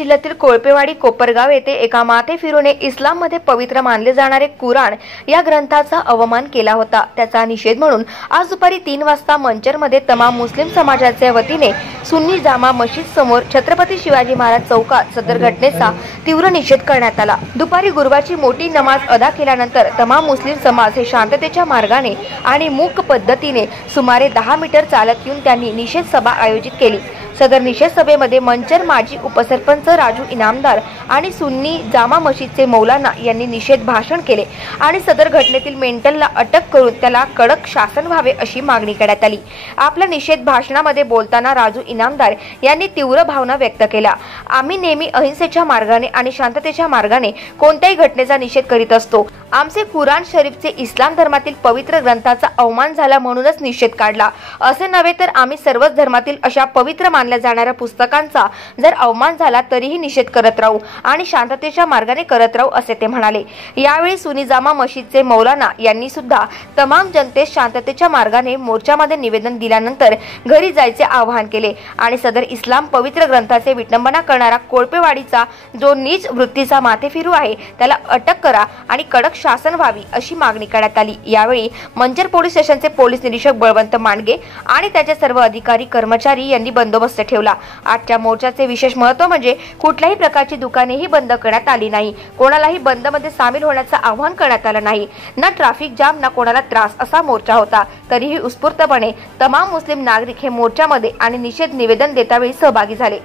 जिल्ह्यातील कोळपेवाडी कोपरगाव येथे एका माथे फिरूने इस्लाममध्ये पवित्र मानले जाणारे कुराण या ग्रंथाचा अवमान केला होता। त्याचा निषेध म्हणून आज दुपारी 3 वाजता मंचरमध्ये तमाम मुस्लिम समाजाच्या वतीने सुन्नी जामा मशीद समोर छत्रपती शिवाजी महाराज चौकात सदर घटनेचा तीव्र निषेध करण्यात आला। दुपारी गुरुवारची मोठी नमाज अदा केल्यानंतर तमाम मुस्लिम समाज हे शांततेच्या मार्गाने आणि मूक पद्धतीने सुमारे 10 मीटर चालत येऊन त्यांनी निषेध सभा आयोजित केली। सदर निषेध सभेमध्ये मंचर माजी उपसरपंच राजू इनामदार आणि सुन्नी जामा मशीदचे मौलाना यांनी निषेध भाषण केले आणि सदर घटनेतील मेंटलला अटक करून त्याला कडक शासन व्हावे अशी मागणी करण्यात आली। आपल्या निषेध भाषणामध्ये बोलताना राजू इनामदार यांनी तीव्र भावना व्यक्त केल्या। आम्ही नेहमी अहिंसेच्या मार्गाने आणि शांततेच्या मार्गाने कोणत्याही घटनेचा निषेध करीत असतो। आमचे कुराण शरीफचे इस्लाम धर्मातील पवित्र ग्रंथाचा अवमान झाला म्हणूनच निषेध काढला, असे नव्हे तर आम्ही सर्वच धर्मातील अशा पवित्र मानल्या जाणाऱ्या पुस्तकांचा जर अवमान झाला तरीही निषेध करत राहू आणि शांततेच्या मार्गाने करत राहू असे ते म्हणाले। यावेळी सुन्नी जामा मशीदचे मौलाना यांनी सुद्धा तमाम जनतेस शांततेच्या मार्गाने मोर्चामध्ये निवेदन दिल्यानंतर घरी जायचे आवाहन केले आणि सदर इस्लाम पवित्र ग्रंथाचे विटंबना करणारा कोळपेवाडीचा जो नीच वृत्तीचा माथेफिरू आहे त्याला अटक करा आणि कडक शासन व्हावी अशी मागणी करण्यात आली। यावेळी मंचर पोलीस स्टेशनचे पोलीस निरीक्षक बळवंत मांडगे आणि त्याचे सर्व अधिकारी कर्मचारी यांनी बंदोबस्त ठेवला। आजच्या मोर्चाचे विशेष महत्त्व म्हणजे कुठल्याही प्रकारची दुकानेही बंद करण्यात आली नाही, कोणालाही बंद मध्ये सामील होण्याचं आवाहन करण्यात आलं नाही, ना ट्रॅफिक जाम ना कोणाला त्रास असा मोर्चा होता। तरीही उत्स्फूर्तपणे तमाम मुस्लिम नागरिक हे मोर्चामध्ये आणि निषेध निवेदन देतावेळी सहभागी झाले।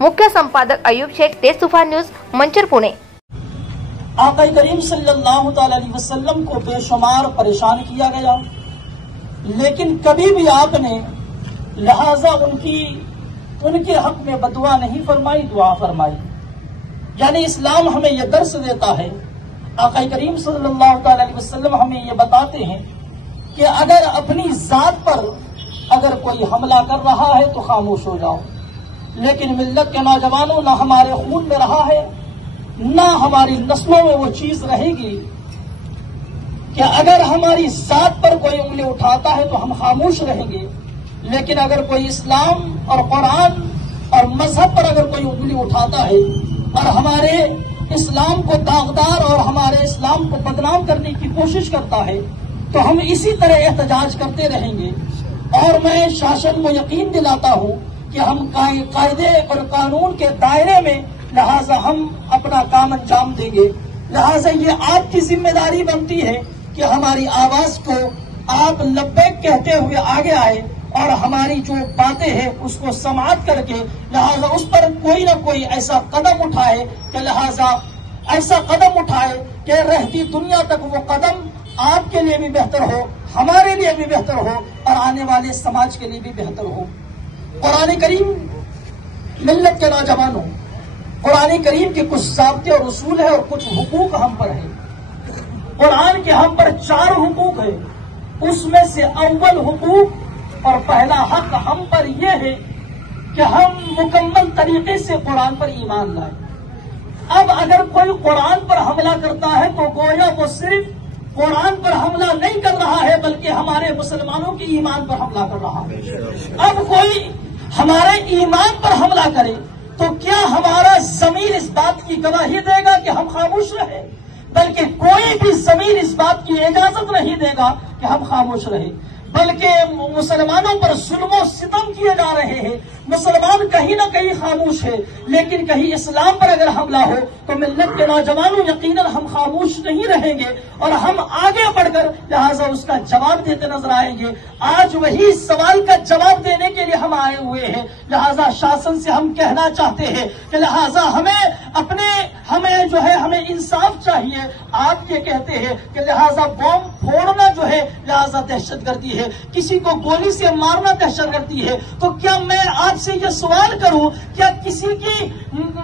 मुख्य संपादक अयूब शेख, तेज तुफान न्यूज, मंचर, पुणे। आका करीम सल्लल्लाहु अलैहि वसल्लम को बेशुमार परेशान किया गया, लेकिन कभी भी आपने लिहाजा उनके हक में बदुआ नहीं फरमाई, दुआ फरमाई। यानी इस्लाम हमें यह दर्स देता है, आका करीम सल्लल्लाहु अलैहि वसल्लम हमें यह बताते हैं कि अगर अपनी जात पर अगर कोई हमला कर रहा है तो खामोश हो जाओ। लेकिन मिल्लत के नौजवानों, ना हमारे खून में रहा है ना हमारी नस्लों में वो चीज रहेगी कि अगर हमारी जात पर कोई उंगली उठाता है तो हम खामोश रहेंगे। लेकिन अगर कोई इस्लाम और कुरान और मजहब पर अगर कोई उंगली उठाता है और हमारे इस्लाम को दागदार और हमारे इस्लाम को बदनाम करने की कोशिश करता है तो हम इसी तरह एहतजाज करते रहेंगे। और मैं शासन को यकीन दिलाता हूं कि हम कायदे और कानून के दायरे में लिहाजा हम अपना काम अंजाम देंगे। लिहाजा ये आपकी जिम्मेदारी बनती है कि हमारी आवाज को आप लब्बैक कहते हुए आगे आए और हमारी जो बातें हैं उसको समाअत करके लिहाजा उस पर कोई ना कोई ऐसा कदम उठाए कि लिहाजा ऐसा कदम उठाए कि रहती दुनिया तक वो कदम आपके लिए भी बेहतर हो, हमारे लिए भी बेहतर हो और आने वाले समाज के लिए भी बेहतर हो। कुरान करीम, मिल्लत के नौजवानों, कुरान करीम के कुछ ज़ाब्ते और उसूल है और कुछ हुकूक हम पर है। कुरान के हम पर 4 हुकूक है, उसमें से अव्वल हुकूक और पहला हक हम पर यह है कि हम मुकम्मल तरीके से कुरान पर ईमान लाए। अब अगर कोई कुरान पर हमला करता है तो गोया वो सिर्फ कुरान पर हमला नहीं कर रहा है बल्कि हमारे मुसलमानों के ईमान पर हमला कर रहा है। अब कोई हमारे ईमान पर हमला करे तो क्या हमारा ज़मीर इस बात की गवाही देगा कि हम खामोश रहे? बल्कि कोई भी ज़मीर इस बात की इजाजत नहीं देगा कि हम खामोश रहे, बल्कि मुसलमानों पर जुल्म सितम किए जा रहे हैं। मुसलमान कहीं ना कहीं खामोश है, लेकिन कहीं इस्लाम पर अगर हमला हो तो मिल्लत के नौजवानों यकीनन हम खामोश नहीं रहेंगे और हम आगे बढ़कर लिहाजा उसका जवाब देते नजर आएंगे। आज वही सवाल का जवाब देने के लिए हम आए हुए हैं। लिहाजा शासन से हम कहना चाहते हैं कि लिहाजा हमें जो है हमें इंसाफ चाहिए। आप ये कहते हैं कि लिहाजा बॉम्ब फोड़ना जो है लिहाजा दहशतगर्दी है, किसी को गोली से मारना दहशतगर्दी है। तो क्या मैं आपसे ये सवाल करूं, क्या किसी की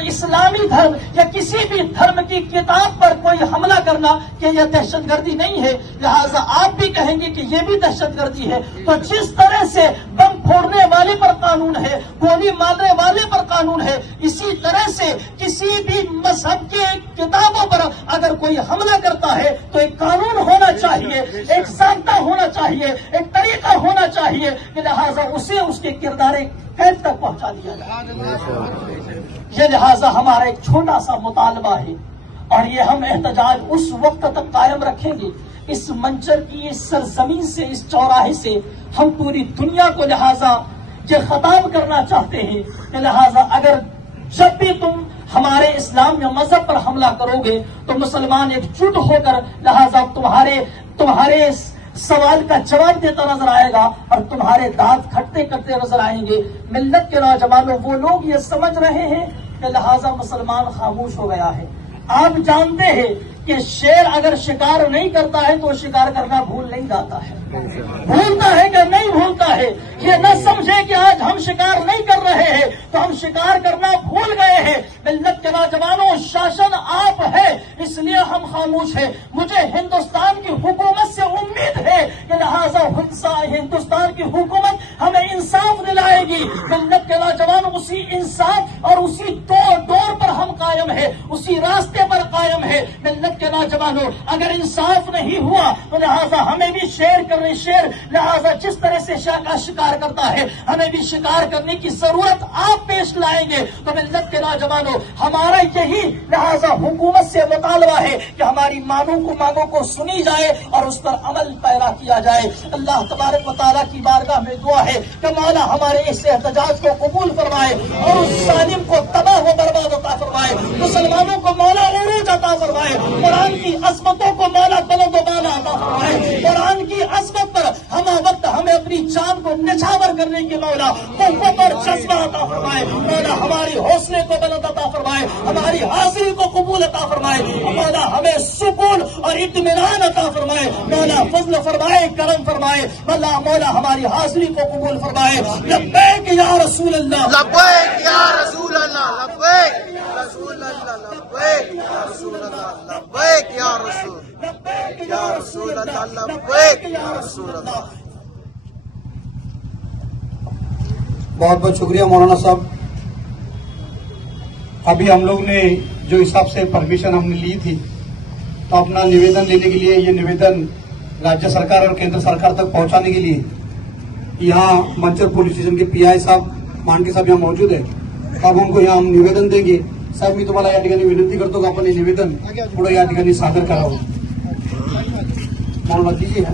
इस्लामी धर्म या किसी भी धर्म की किताब पर कोई हमला करना क्या यह दहशतगर्दी नहीं है? लिहाजा आप भी कहेंगे कि यह भी दहशतगर्दी है। तो जिस तरह से बम फोड़ने वाले पर कानून है, गोली मारने वाले पर कानून है। इसी तरह से किसी भी मजहब के किताबों पर अगर कोई हमला करता है तो एक कानून होना चाहिए, एक ज़ाब्ता होना चाहिए, एक तरीका होना चाहिए कि लिहाजा उसे उसके किरदारे कैद तक पहुंचा दिया जाए। ये लिहाजा हमारा एक छोटा सा मुतालबा है और ये हम एहतजाज उस वक्त तक कायम रखेंगे। इस मंचर की इस सरजमीन से, इस चौराहे से हम पूरी दुनिया को लिहाजा ये खताब करना चाहते हैं कि लिहाजा अगर जब भी तुम हमारे इस्लाम या मजहब पर हमला करोगे तो मुसलमान एकजुट होकर लिहाजा तुम्हारे सवाल का जवाब देता नजर आएगा और तुम्हारे दांत खटते करते नजर आएंगे। मिल्लत के नौजवानों, वो लोग ये समझ रहे हैं कि लिहाजा मुसलमान खामोश हो गया है। आप जानते हैं कि शेर अगर शिकार नहीं करता है तो शिकार करना भूल नहीं जाता है, भूलता है कि नहीं भूलता है। ये न समझे कि आज हम शिकार नहीं कर रहे हैं तो हम शिकार करना भूल गए हैं। मिल्लत के नौजवानों, शासन आप है इसलिए हम खामोश हैं। मुझे हिंदुस्तान की हुकूमत से उम्मीद है कि लिहाजा हिंदुस्तान की हुकूमत हमें इंसाफ दिलाएगी। मिल्लत के नौजवानों, उसी इंसाफ और उसी दौर पर हम कायम है, उसी रास्ते पर कायम है। मिल्लत के नौजवानों, अगर इंसाफ नहीं हुआ तो लिहाजा हमें भी शेर लिहाजा जिस तरह से शाह का शिकार करता है हमें भी शिकार करने की जरूरत आप पेश लाएंगे। तो मिल्लत के नौजवानों, हमारा यही लिहाजा हुकूमत से मुतालबा है कि हमारी मांगों को सुनी जाए और उस पर अमल पैरा किया जाए। अल्लाह तबारक व तआला की बारगाह में दुआ है कि मौला हमारे इस एहतजाज को कबूल फरमाए और उस जालिम को तबाह व बर्बाद अता फरमाए। मुसलमानों को मौला उरूज अता फरमाए, कुरान की अज़मतों को मौला बुलंद व बाला अता फरमाए। कुरान की अज़मत पर हम वक्त हमें अपनी जान को निछावर करने की मौला कुव्वत और जज्बा अता फरमाए। मौला हमारी हौसले को बुलंद अता फरमाए, हमारी हाजिरी को कबूल अता फरमाए। मौला हमें सुकून और इत्मीनान अता फरमाए। मौला फज़ल फरमाए, करम फरमाए। मौला हमारी हाजिरी को कबूल फरमाए। लब्बैक या रसूल अल्लाह, लब्बैक या रसूल अल्लाह, लब्बैक या रसूल अल्लाह, लब्बैक या रसूल अल्लाह, लब्बैक या रसूल अल्लाह, लब्बैक या रसूल अल्लाह। बहुत बहुत शुक्रिया मौलाना साहब। अभी हम लोग ने जो हिसाब से परमिशन हमने ली थी तो अपना निवेदन लेने के लिए, ये निवेदन राज्य सरकार और केंद्र सरकार तक पहुंचाने के लिए यहाँ मंचर पुलिस स्टेशन के पीआई साहब मांडके साहब यहाँ मौजूद है। अब उनको यहाँ हम निवेदन देंगे। साहेब, मी तुम्हाला या ठिकाणी विनंती करतो की आपण हे निवेदन पुढे या ठिकाणी सादर करावं। मौलाना दीजिए,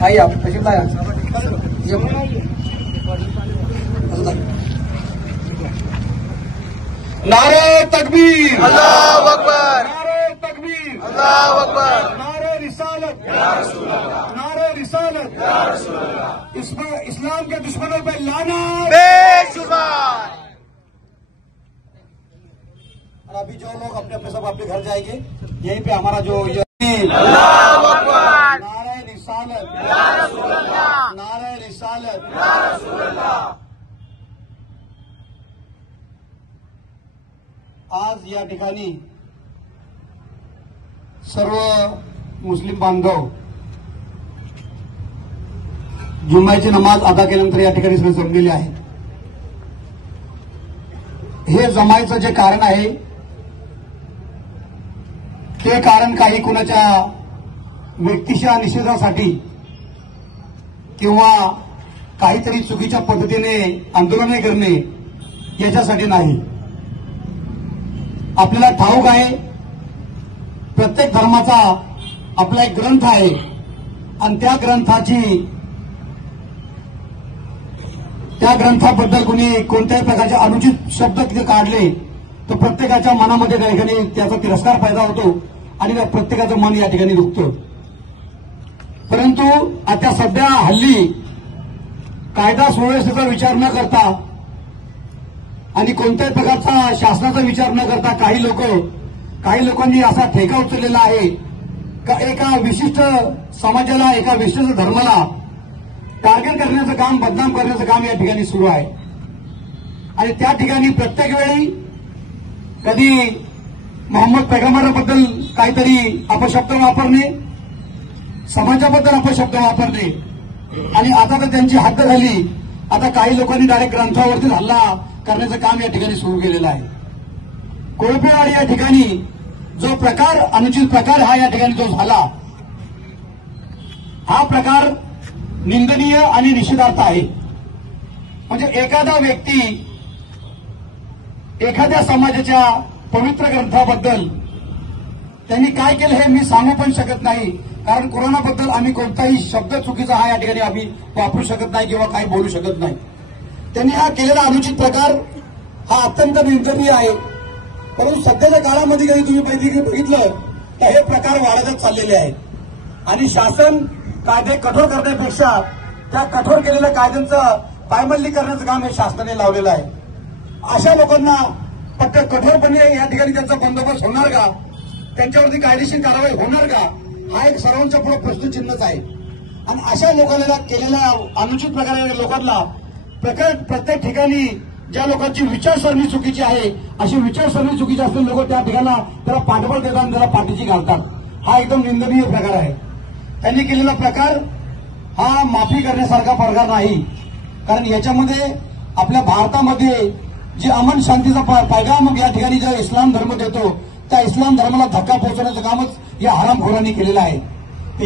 आइए आप तशरीफ लाया। नारे तकबीर, अल्लाहु अकबर, नारे तकबीर, अल्लाहु अकबर, नारे रिसालत, नारे रिसालत, इस्लाम के दुश्मनों पे लाना बेशुमार। और अभी जो लोग अपने अपने सब अपने घर जाएंगे, यहीं पे हमारा जो अल्लाहु अकबर, नारे रिसालत, नारे रिसालत, आज या ठिकाणी सर्व मुस्लिम बांधव जुम्म्याची नमाज अदा केल्यानंतर या ठिकाणी सगळे जमलेले आहेत। हे जमायचं जे कारण आहे ते कारण काही कुणाच्या व्यक्तिशः निषेधासाठी किंवा काहीतरी चुकीच्या पद्धतीने आंदोलने करणे याच्यासाठी नाही। आपल्याला ठाऊक आहे प्रत्येक धर्माचा आपला एक ग्रंथ आहे आणि त्या ग्रंथाबद्दल कोणी कोणत्याही प्रकारचे अनुचित शब्द तिथे काढले तर प्रत्येकाच्या मनामध्ये त्या ठिकाणी त्याचा तिरस्कार पैदा होतो आणि त्या प्रत्येकाचं मन या ठिकाणी दुखतं। परंतु आता सध्या हल्ली कायदा सुव्यवस्थेचा विचार न करता आणि कोणत्याही प्रकारचा शासनाचा विचार न करता काही लोकांनी असा ठेका उचललेला आहे का एका विशिष्ट समाजाला, एका विशिष्ट धर्माला टार्गेट करण्याचं काम, बदनाम करण्याचं काम या ठिकाणी सुरू आहे। आणि त्या ठिकाणी प्रत्येक वेळी कधी मोहम्मद पैगंबराबद्दल काहीतरी अपशब्द वापरणे, समाजाबद्दल अपशब्द वापरणे आणि आता तर त्यांची हद्द झाली आता काही लोकांनी डायरेक्ट ग्रंथावरती हल्ला करण्याचं काम या ठिकाणी सुरू केलेलं आहे. कोळपेवाडी या ठिकाणी जो प्रकार, अनुचित प्रकार हा या ठिकाणी जो झाला, हा प्रकार निंदनीय आणि निषेधार्थ आहे. म्हणजे एखादा व्यक्ती एखाद्या समाजाच्या पवित्र ग्रंथाबद्दल त्यांनी काय केलं हे मी सांगू पण शकत नाही, कारण कुराणाबद्दल आम्ही कोणताही शब्द चुकीचा हा या ठिकाणी आम्ही वापरू शकत नाही किंवा काही बोलू शकत नाही. त्यांनी हा केलेला अनुचित प्रकार हा अत्यंत निंदनीय आहे. परंतु सध्याच्या काळामध्ये कधी तुम्ही बघितलं तर हे प्रकार वाढतच चाललेले आहेत आणि शासन कायदे कठोर करण्यापेक्षा त्या कठोर केलेल्या कायद्यांचं पायमल्ली करण्याचं काम हे शासनाने लावलेलं आहे. अशा लोकांना फक्त कठोरपणे या ठिकाणी त्यांचा बंदोबस्त होणार का, त्यांच्यावरती कायदेशीर कारवाई होणार का, हा एक सर्वांच्या पुढे प्रश्नचिन्हच आहे. आणि अशा लोकांना केलेल्या अनुचित प्रकारे लोकांना प्रत्येक ठिकाणी ज्या लोकांची विचारसरणी चुकीची आहे, अशी विचारसरणी चुकीची असलेले लोक त्या ठिकाणी त्याला पाठबळ देतात आणि त्याला पाठीशी घालतात. हा एकदम निंदनीय प्रकार आहे. त्यांनी केलेला प्रकार हा माफी करण्यासारखा प्रकार नाही, कारण याच्यामध्ये आपल्या भारतामध्ये जी अमन शांतीचा पैगाम या ठिकाणी जो इस्लाम धर्म देतो, त्या इस्लाम धर्माला धक्का पोहोचवण्याचं कामच या हरामखोरांनी केलेलं आहे.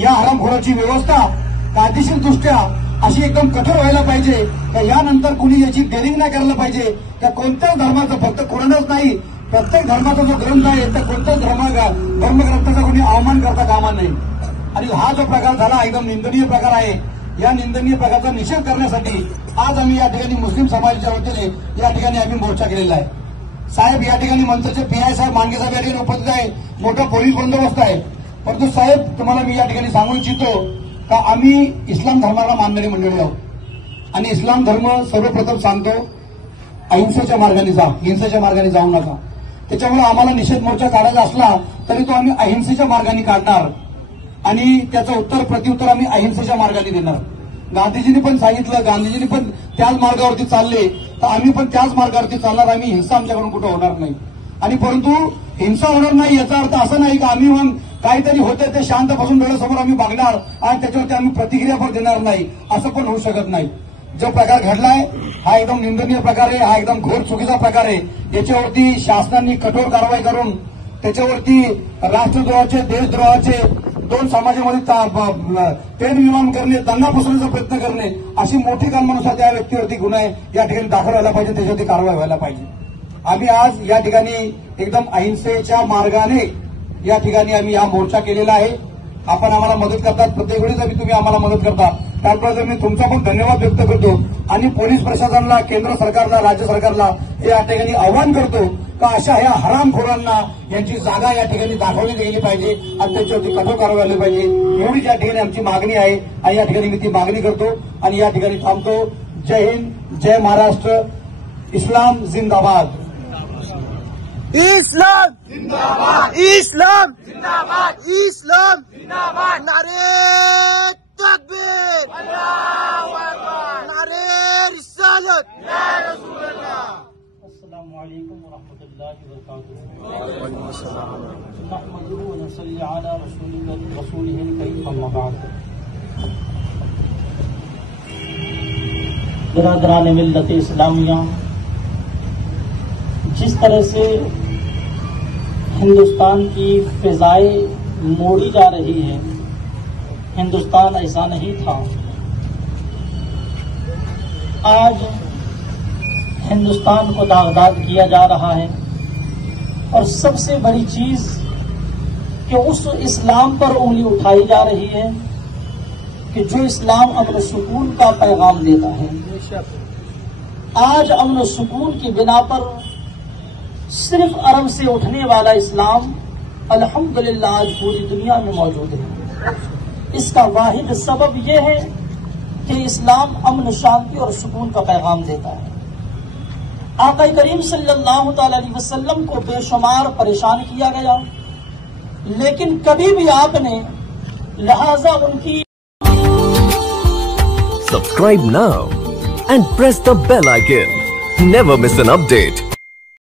या हरामखोराची व्यवस्था कायदेशीर दृष्ट्या अशी एकदम कठोर व्हायला पाहिजे का यानंतर कुणी याची डेअरिंग नाही करायला पाहिजे त्या कोणत्याच धर्माचं, फक्त कुराणच नाही, प्रत्येक धर्माचा जो ग्रंथ आहे त्या कोणत्याच धर्मग्रंथाचा कोणी अवमान करता कामा नाही. आणि हा जो प्रकार झाला एकदम निंदनीय प्रकार आहे. या निंदनीय प्रकारचा निषेध करण्यासाठी आज आम्ही या ठिकाणी मुस्लिम समाजाच्या वतीने या ठिकाणी आम्ही मोर्चा केलेला आहे. साहेब या ठिकाणी मंचरचे पीआय साहेब मांडगे साहेब या ठिकाणी उपस्थित आहे. मोठा पोलीस बंदोबस्त आहे. परंतु साहेब तुम्हाला मी या ठिकाणी सांगू इच्छितो का आम्ही इस्लाम धर्माला मानणारी मंडळी आहोत आणि इस्लाम धर्म सर्वप्रथम सांगतो अहिंसेच्या मार्गाने जा, हिंसेच्या मार्गाने जाऊ नका. त्याच्यामुळे आम्हाला निषेध मोर्चा काढायचा असला तरी तो आम्ही अहिंसेच्या मार्गाने काढणार आणि त्याचं उत्तर प्रत्युत्तर आम्ही अहिंसेच्या मार्गाने देणार. गांधीजींनी पण सांगितलं, गांधीजींनी पण त्याच मार्गावरती चालले तर आम्ही पण त्याच मार्गावरती चालणार. आम्ही हिंसा आमच्याकडून कुठं होणार नाही. आणि परंतु हिंसा होणार नाही याचा अर्थ असा नाही की आम्ही मग काहीतरी होते ते शांत बसून डोळ्यासमोर आम्ही बघणार आणि त्याच्यावरती आम्ही प्रतिक्रिया पण देणार नाही, असं पण होऊ शकत नाही. जो प्रकार घडलाय हा एकदम निंदनीय प्रकार आहे. हा एकदम घोर चुकीचा प्रकार आहे. याच्यावरती शासनाने कठोर कारवाई करून त्याच्यावरती राष्ट्रद्रोहाचे, देशद्रोहाचे, दोन समाजामध्ये तेढ निर्माण करणे, दंगा पसरवण्याचा प्रयत्न करणे अशी मोठी कलमानुसार त्या व्यक्तीवरती गुन्हा या ठिकाणी दाखल व्हायला पाहिजे, त्याच्यावरती कारवाई व्हायला पाहिजे. आम्ही आज या ठिकाणी एकदम अहिंसेच्या मार्गाने या ठिकाणी आम्ही हा मोर्चा केलेला आहे. आपण आम्हाला मदत करतात, प्रत्येक वेळेस तुम्ही आम्हाला मदत करता, त्याबद्दल मी तुमचा पण धन्यवाद व्यक्त करतो. आणि पोलीस प्रशासनाला, केंद्र सरकारला, राज्य सरकारला हे या ठिकाणी आवाहन करतो का अशा ह्या हरामखोरांना यांची जागा या ठिकाणी दाखवली गेली पाहिजे आणि त्याच्यावरती कठोर कारवाई झाली पाहिजे. एवढीच या ठिकाणी आमची मागणी आहे आणि या ठिकाणी मी ती मागणी करतो आणि या ठिकाणी थांबतो. जय हिंद, जय महाराष्ट्र, इस्लाम जिंदाबाद. इस्लाम जिंदाबाद, इस्लाम जिंदाबाद, इस्लाम जिंदाबाद. नारे तकबीर, अल्लाहू अकबर, नारे रिसालत, या रसूल अल्लाह. अस्सलामु अलैकुम व रहमतुल्लाहि व बरकातुहू. नहमदुहु व नसल्ली अला रसूलिहिल करीम, अम्मा बाद. बिरादरान मिल्लत इस्लामिया, जिस तरह से हिंदुस्तान की फिजाएं मोड़ी जा रही है, हिंदुस्तान ऐसा नहीं था. आज हिंदुस्तान को दागदार किया जा रहा है और सबसे बड़ी चीज कि उस इस्लाम पर उंगली उठाई जा रही है कि जो इस्लाम अमन सुकून का पैगाम देता है. आज अमन सुकून की बिना पर सिर्फ अरब से उठने वाला इस्लाम अल्हम्दुलिल्लाह आज पूरी दुनिया में मौजूद है. इसका वाहिद सबब यह है कि इस्लाम अमन, शांति और सुकून का पैगाम देता है. आका करीम सल्लल्लाहु अलैहि वसल्लम को बेशुमार परेशान किया गया, लेकिन कभी भी आपने लिहाजा उनकी. Subscribe now and press the bell icon. Never miss an update.